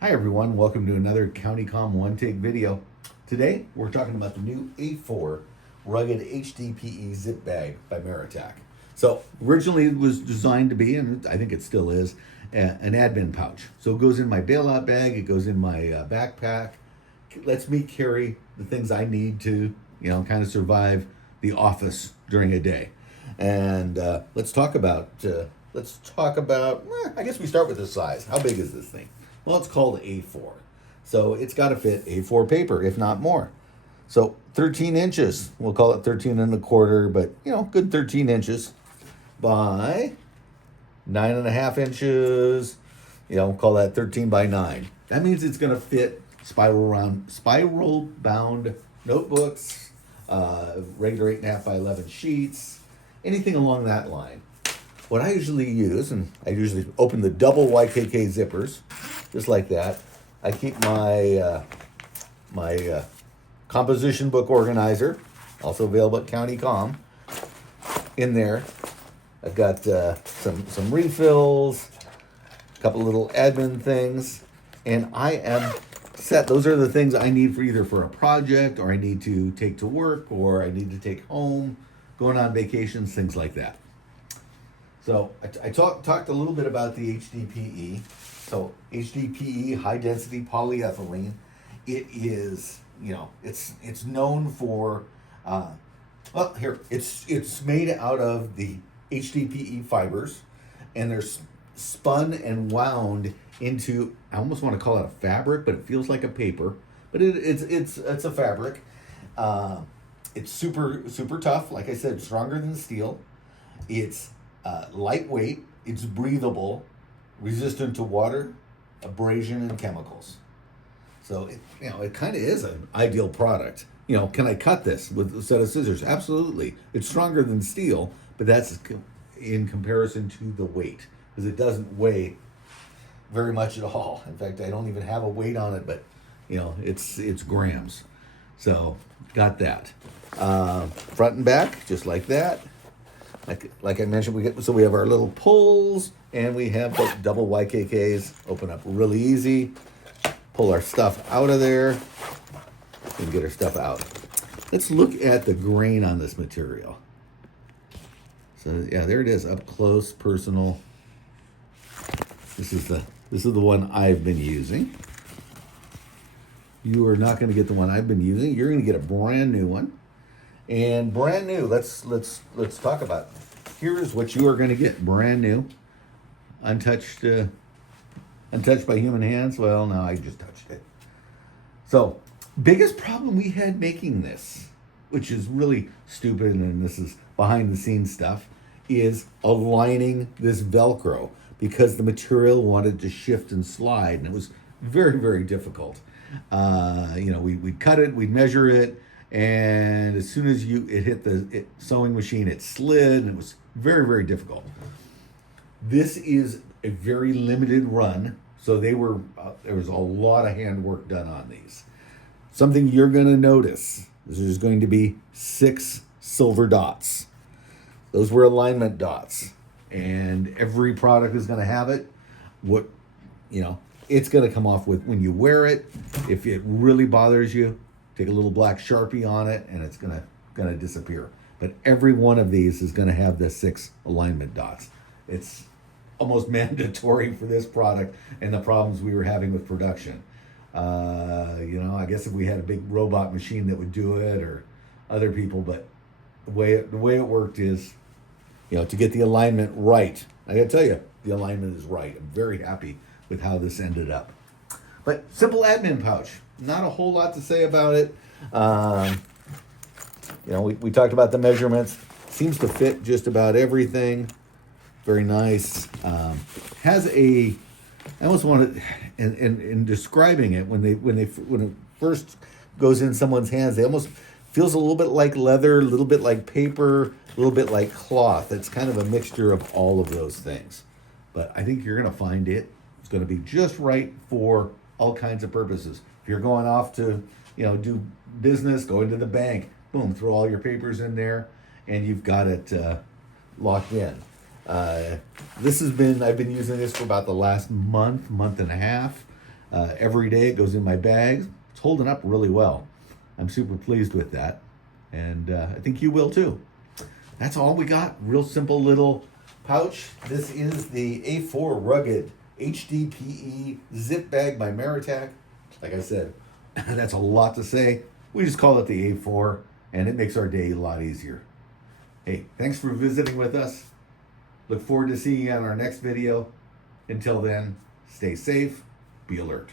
Hi everyone, welcome to another CountyCom One Take video. Today we're talking about the new A4 rugged HDPE zip bag by Maratac. So originally it was designed to be, and I think it still is, an admin pouch. So it goes in my bailout bag, it goes in my backpack, it lets me carry the things I need to, kind of survive the office during a day. And I guess we start with the size. How big is this thing? Well, it's called A4. So it's got to fit A4 paper, if not more. So 13 inches, we'll call it 13 and a quarter, but good 13 inches by 9.5 inches. Call that 13 by 9. That means it's going to fit spiral bound notebooks, regular 8.5 by 11 sheets, anything along that line. What I usually use, and I usually open the double YKK zippers, just like that. I keep my composition book organizer, also available at CountyCom, in there. I've got some refills, a couple little admin things, and I am set. Those are the things I need for a project, or I need to take to work, or I need to take home, going on vacations, things like that. So I talked a little bit about the HDPE. So HDPE, high density polyethylene, it is, it's known for, it's made out of the HDPE fibers, and they're spun and wound into, I almost want to call it a fabric, but it feels like a paper, but it's a fabric. It's super tough. Like I said, stronger than steel. It's lightweight, it's breathable, resistant to water, abrasion, and chemicals. So it kind of is an ideal product. Can I cut this with a set of scissors? Absolutely. It's stronger than steel, but that's in comparison to the weight, because it doesn't weigh very much at all. In fact, I don't even have a weight on it, but it's grams. So got that. Front and back, just like that. Like I mentioned, we have our little pulls, and we have the double YKKs. Open up really easy. Pull our stuff out of there and get our stuff out. Let's look at the grain on this material. So yeah, there it is, up close, personal. This is the one I've been using. You are not going to get the one I've been using. You're going to get a brand new one. And brand new, let's talk about it. Here is what you are going to get, brand new, untouched by human hands. Well, no, I just touched it. So, biggest problem we had making this, which is really stupid, and this is behind the scenes stuff, is aligning this Velcro, because the material wanted to shift and slide, and it was very, very difficult. We'd cut it, we'd measure it, and as soon as it hit the sewing machine, it slid, and it was very, very difficult. This is a very limited run, so there was a lot of handwork done on these. Something you're going to notice is there's going to be 6 silver dots. Those were alignment dots, and every product is going to have it. It's going to come off with when you wear it. If it really bothers you, take a little black Sharpie on it, and it's gonna disappear. But every one of these is gonna have the 6 alignment dots. It's almost mandatory for this product and the problems we were having with production. I guess if we had a big robot machine that would do it, or other people, but the way it worked is, to get the alignment right. I gotta tell you, the alignment is right. I'm very happy with how this ended up. But simple admin pouch. Not a whole lot to say about it. We talked about the measurements. Seems to fit just about everything. Very nice. I almost wanted, in describing it, when it first goes in someone's hands, they almost feels a little bit like leather, a little bit like paper, a little bit like cloth. It's kind of a mixture of all of those things. But I think you're going to find it's going to be just right for all kinds of purposes. If you're going off to, do business, go into the bank, boom, throw all your papers in there, and you've got it locked in. I've been using this for about the last month and a half. Every day it goes in my bags. It's holding up really well. I'm super pleased with that. And I think you will too. That's all we got. Real simple little pouch. This is the A4 Rugged HDPE zip bag by Maratac. Like I said, that's a lot to say. We just call it the A4, and it makes our day a lot easier. Hey, thanks for visiting with us. Look forward to seeing you on our next video. Until then, stay safe, be alert.